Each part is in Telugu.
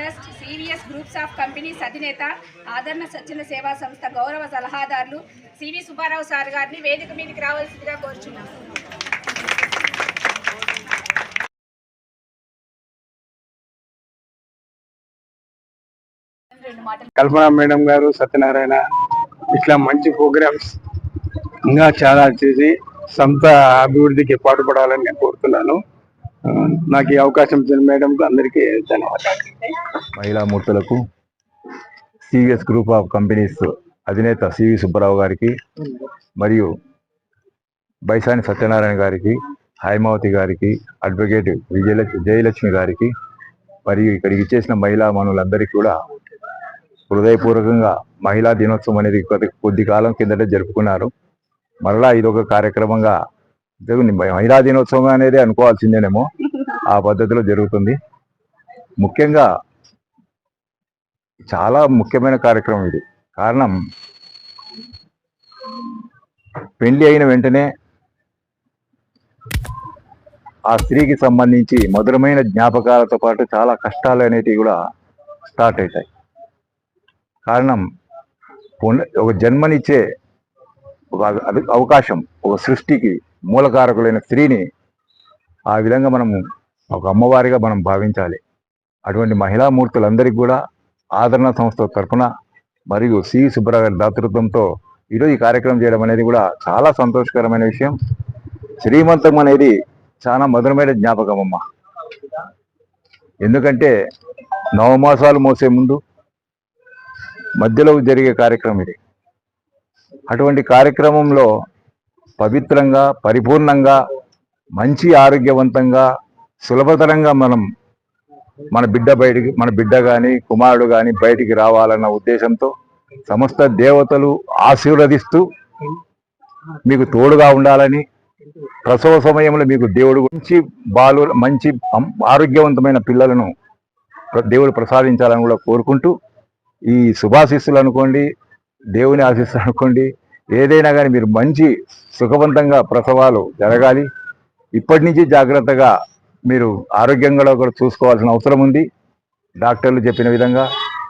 Trust, CVS groups of companies అధినేత, ఆదరణ స్వచ్ఛంద సేవా సంస్థ గౌరవ సలహాదారులు సివి సుబ్బారావు సార్ గారిని వేదిక మీదకి రావాల్సిందిగా కోరుచున్నాం. కల్పన మేడం గారు, సత్యనారాయణ ఇట్లా మంచి ప్రోగ్రామ్స్ ఇంకా చాలా చేసి సంస్థ అభివృద్ధికి పాటుపడాలని నేను కోరుతున్నాను. నాకు ఈ అవకాశం ఇచ్చిన మేడంకు అందరికీ ధన్యవాదాలు. మహిళా మూర్తులకు సివిఎస్ గ్రూప్ ఆఫ్ కంపెనీస్ అధినేత సివి సుబ్బారావు గారికి మరియు బైసాని సత్యనారాయణ గారికి, హైమావతి గారికి, అడ్వకేట్ జయలక్ష్మి గారికి మరియు ఇక్కడికి ఇచ్చేసిన మహిళా మనులందరికీ కూడా హృదయపూర్వకంగా మహిళా దినోత్సవం అనేది కొద్ది కాలం కిందట జరుపుకున్నారు. మరలా ఇదొక కార్యక్రమంగా మహిళా దినోత్సవం అనేది అనుకోవాల్సిందేనేమో, ఆ పద్ధతిలో జరుగుతుంది. ముఖ్యంగా చాలా ముఖ్యమైన కార్యక్రమం ఇది. కారణం, పెళ్లి అయిన వెంటనే ఆ స్త్రీకి సంబంధించి మధురమైన జ్ఞాపకాలతో పాటు చాలా కష్టాలు అనేటివి కూడా స్టార్ట్ అవుతాయి. కారణం, ఒక జన్మనిచ్చే ఒక అవకాశం, ఒక సృష్టికి మూలకారకులైన స్త్రీని ఆ విధంగా మనము ఒక అమ్మవారిగా మనం భావించాలి. అటువంటి మహిళామూర్తులందరికీ కూడా ఆదరణ సంస్థ తరఫున మరియు సి సుబ్బారావు గారి దాతృత్వంతో ఈరోజు ఈ కార్యక్రమం చేయడం అనేది కూడా చాలా సంతోషకరమైన విషయం. శ్రీమంతం అనేది చాలా మధురమైన జ్ఞాపకం అమ్మ. ఎందుకంటే నవమాసాలు మోసే ముందు మధ్యలో జరిగే కార్యక్రమం ఇది. అటువంటి కార్యక్రమంలో పవిత్రంగా, పరిపూర్ణంగా, మంచి ఆరోగ్యవంతంగా, సులభతరంగా మన బిడ్డ కానీ కుమారుడు కానీ బయటికి రావాలన్న ఉద్దేశంతో సమస్త దేవతలు ఆశీర్వదిస్తూ మీకు తోడుగా ఉండాలని, ప్రసవ సమయంలో మీకు దేవుడు మంచి ఆరోగ్యవంతమైన పిల్లలను దేవుడు ప్రసాదించాలని కూడా కోరుకుంటూ, ఈ శుభాశీస్సులు అనుకోండి, దేవుని ఆశీస్సులు అనుకోండి, ఏదైనా కానీ మీరు మంచి సుఖవంతంగా ప్రసవాలు జరగాలి. ఇప్పటి నుంచి జాగ్రత్తగా మీరు ఆరోగ్యంగా కూడా చూసుకోవాల్సిన అవసరం ఉంది. డాక్టర్లు చెప్పిన విధంగా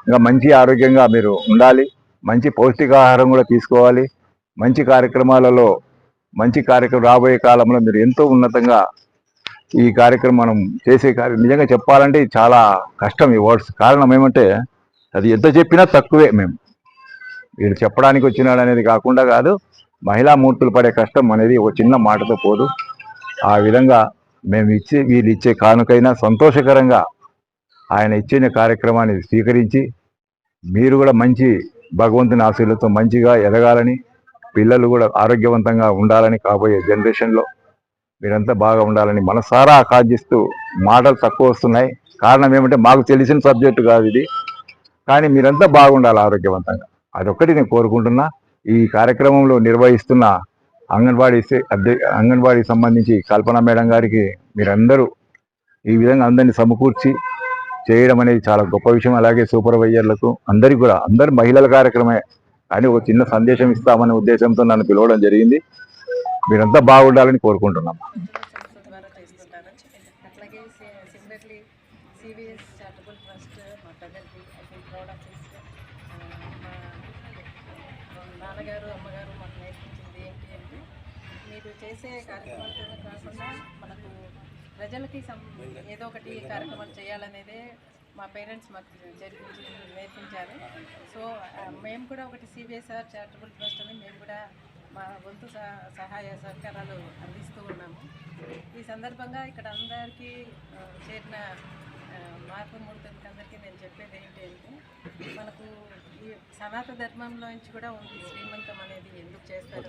ఇంకా మంచి ఆరోగ్యంగా మీరు ఉండాలి. మంచి పౌష్టికాహారం కూడా తీసుకోవాలి. మంచి కార్యక్రమాలలో రాబోయే కాలంలో మీరు ఎంతో ఉన్నతంగా ఈ కార్యక్రమం మనం చేసే నిజంగా చెప్పాలంటే చాలా కష్టం ఈ వర్డ్స్. కారణం ఏమంటే అది ఎంత చెప్పినా తక్కువే. వీడు చెప్పడానికి వచ్చినాడు అనేది కాకుండా కాదు, మహిళా మూర్తులు పడే కష్టం అనేది ఒక చిన్న మాటతో పోదు. ఆ విధంగా వీళ్ళు ఇచ్చే కానుకైనా సంతోషకరంగా ఆయన ఇచ్చిన కార్యక్రమాన్ని స్వీకరించి మీరు కూడా మంచి భగవంతుని ఆశీర్వాదంతో మంచిగా ఎదగాలని, పిల్లలు కూడా ఆరోగ్యవంతంగా ఉండాలని, కాబోయే జనరేషన్లో మీరంతా బాగా ఉండాలని మనసారా ఆకాంక్షిస్తూ, మాటలు తక్కువ వస్తున్నాయి. కారణం ఏమంటే మాకు తెలిసిన సబ్జెక్టు కాదు ఇది, కానీ మీరంతా బాగుండాలి ఆరోగ్యవంతంగా. అదొక్కటి నేను కోరుకుంటున్నా. ఈ కార్యక్రమంలో నిర్వహిస్తున్న అంగన్వాడీకి సంబంధించి కల్పన మేడం గారికి మీరందరూ ఈ విధంగా అందరినీ సమకూర్చి చేయడం అనేది చాలా గొప్ప విషయం. అలాగే సూపర్వైజర్లకు అందరికీ కూడా, అందరు మహిళల కార్యక్రమే కానీ ఒక చిన్న సందేశం ఇస్తామనే ఉద్దేశంతో నన్ను పిలవడం జరిగింది. మీరంతా బాగుండాలని కోరుకుంటున్నాం. సివిఎస్ చారిటబుల్ ట్రస్ట్ మా ప్రజలకి నాన్నగారు అమ్మగారు మాకు నేర్పించింది ఏంటి అంటే, మీరు చేసే కార్యక్రమాలతో కాకుండా మనకు ప్రజలకి ఏదో ఒకటి కార్యక్రమాలు చేయాలనేదే మా పేరెంట్స్ మాకు నేర్పించారు. సో మేము కూడా ఒకటి సివిఎస్ఆర్ చారిటబుల్ ట్రస్ట్ అని మేము కూడా మా వంతు సహాయ సహకారాలు అందిస్తూ ఉన్నాము. ఈ సందర్భంగా ఇక్కడ అందరికీ చేరిన మార్గమూర్తులకి అందరికీ నేను చెప్పేది ఏంటి అంటే, మనకు ఈ సనాతన ధర్మంలో నుంచి కూడా ఉంది శ్రీమంతం అనేది ఎందుకు చేస్తారు.